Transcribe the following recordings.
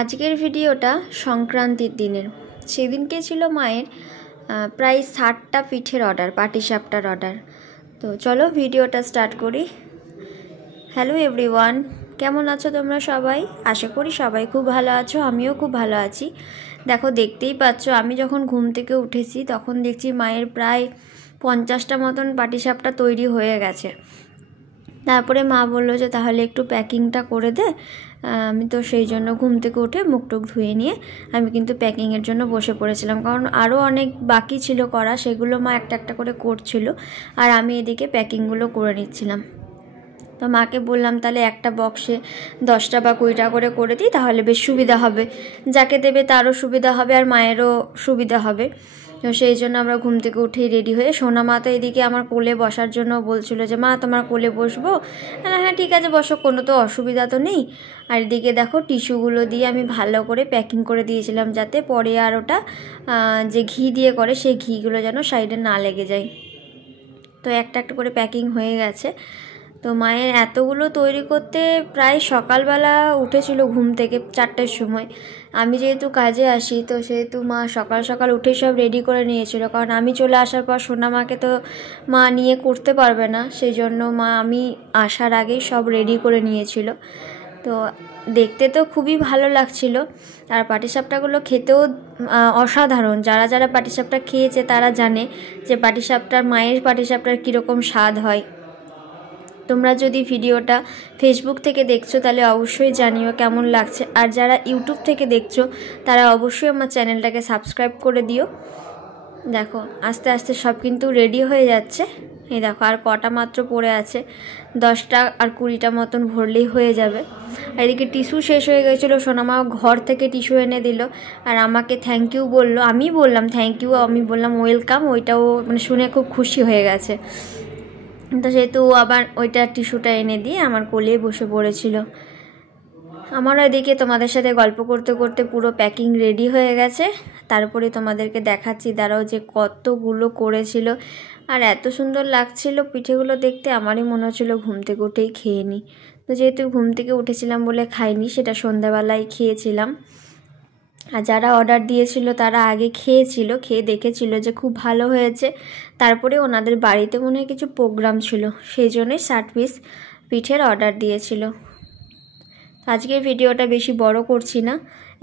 আজকের ভিডিওটা সংক্রান্তির দিনের। সেদিনকে ছিল মায়ের প্রায় 60টা পিঠের অর্ডার, পাটিসাপটার অর্ডার। তো চলো ভিডিওটা স্টার্ট করি। হ্যালো এভরিওয়ান, কেমন আছো তোমরা সবাই? আশা করি সবাই খুব ভালো আছো, আমিও খুব ভালো আছি। দেখো, দেখতেই পাচ্ছ, আমি যখন ঘুম থেকে উঠেছি তখন দেখছি মায়ের প্রায় 50টা মতন পাটিসাপটা তৈরি হয়ে গেছে। তারপরে মা বললো যে তাহলে একটু প্যাকিংটা করে দে। আমি তো সেই জন্য ঘুম থেকে উঠে মুখ টুক ধুয়ে নিয়ে আমি কিন্তু প্যাকিংয়ের জন্য বসে পড়েছিলাম, কারণ আরও অনেক বাকি ছিল করা, সেগুলো মা একটা একটা করে করছিল আর আমি এদিকে প্যাকিংগুলো করে নিচ্ছিলাম। তো মাকে বললাম তাহলে একটা বক্সে 10টা বা 20টা করে দিই, তাহলে বেশ সুবিধা হবে, যাকে দেবে তারও সুবিধা হবে আর মায়েরও সুবিধা হবে। তো সেই জন্য আমরা ঘুম থেকে উঠেই রেডি হয়ে, সোনা মা তো এদিকে আমার কোলে বসার জন্য বলছিল যে মা তোমার কোলে বসবো। হ্যাঁ ঠিক আছে বসো, কোনো তো অসুবিধা তো নেই। আর এদিকে দেখো টিস্যুগুলো দিয়ে আমি ভালো করে প্যাকিং করে দিয়েছিলাম, যাতে পরে আর ওটা যে ঘি দিয়ে করে সেই ঘিগুলো যেন সাইডে না লেগে যায়। তো একটা একটা করে প্যাকিং হয়ে গেছে। তো মায়ের এতগুলো তৈরি করতে প্রায় সকালবেলা উঠেছিল ঘুম থেকে 4টার সময়। আমি যেহেতু কাজে আসি, তো সেহেতু মা সকাল সকাল উঠে সব রেডি করে নিয়েছিল, কারণ আমি চলে আসার পর সোনা মাকে তো মা নিয়ে করতে পারবে না, সেই জন্য মা আমি আসার আগেই সব রেডি করে নিয়েছিল। তো দেখতে তো খুবই ভালো লাগছিল, আর পাটিসাপটাগুলো খেতেও অসাধারণ। যারা যারা পাটিসাপটা খেয়েছে তারা জানে যে পাটিসাপটার, মায়ের পাটিসাপটার কীরকম স্বাদ হয়। তোমরা যদি ভিডিওটা ফেসবুক থেকে দেখছো তাহলে অবশ্যই জানিও কেমন লাগছে, আর যারা ইউটিউব থেকে দেখছো তারা অবশ্যই আমার চ্যানেলটাকে সাবস্ক্রাইব করে দিও। দেখো আস্তে আস্তে সব কিন্তু রেডি হয়ে যাচ্ছে। এই দেখো আর কটা মাত্র পড়ে আছে, 10টা আর 20টা মতন ভরলেই হয়ে যাবে। আর এদিকে টিস্যু শেষ হয়ে গেছিলো, সোনামা ঘর থেকে টিস্যু এনে দিল আর আমাকে থ্যাংক ইউ বললো। আমি বললাম থ্যাংক ইউ, আমি বললাম ওয়েলকাম, ওইটাও মানে শুনে খুব খুশি হয়ে গেছে। তো সেহেতু আবার ওইটা টিস্যুটা এনে দিয়ে আমার কোলে বসে পড়েছিল। আমারও এদিকে তোমাদের সাথে গল্প করতে করতে পুরো প্যাকিং রেডি হয়ে গেছে। তারপরে তোমাদেরকে দেখাচ্ছি, দাঁড়াও, যে কতগুলো করেছিল আর এত সুন্দর লাগছিল পিঠেগুলো দেখতে। আমারই মনে হচ্ছিল ঘুম থেকে উঠেই খেয়ে নিই। তো যেহেতু ঘুম থেকে উঠেছিলাম বলে খাইনি, সেটা সন্ধ্যাবেলায় খেয়েছিলাম। আর যারা অর্ডার দিয়েছিল তারা আগে খেয়েছিল, খেয়ে দেখেছিল যে খুব ভালো হয়েছে। তারপরে ওনাদের বাড়িতে মনে হয় কিছু প্রোগ্রাম ছিল, সেই জন্যই 60 পিস পিঠের অর্ডার দিয়েছিল। আজকের ভিডিওটা বেশি বড় করছি না,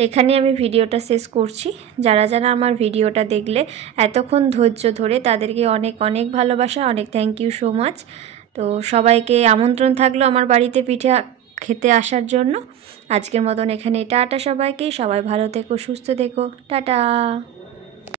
এখানে আমি ভিডিওটা শেষ করছি। যারা যারা আমার ভিডিওটা দেখলে এতক্ষণ ধৈর্য ধরে, তাদেরকে অনেক অনেক ভালোবাসা, অনেক থ্যাংক ইউ সো মাচ। তো সবাইকে আমন্ত্রণ থাকলো আমার বাড়িতে পিঠে খেতে আসার জন্য। আজকের মতন এখানে টাটা সবাইকে, সবাই ভালো থেকো, সুস্থ থেকো, টাটা।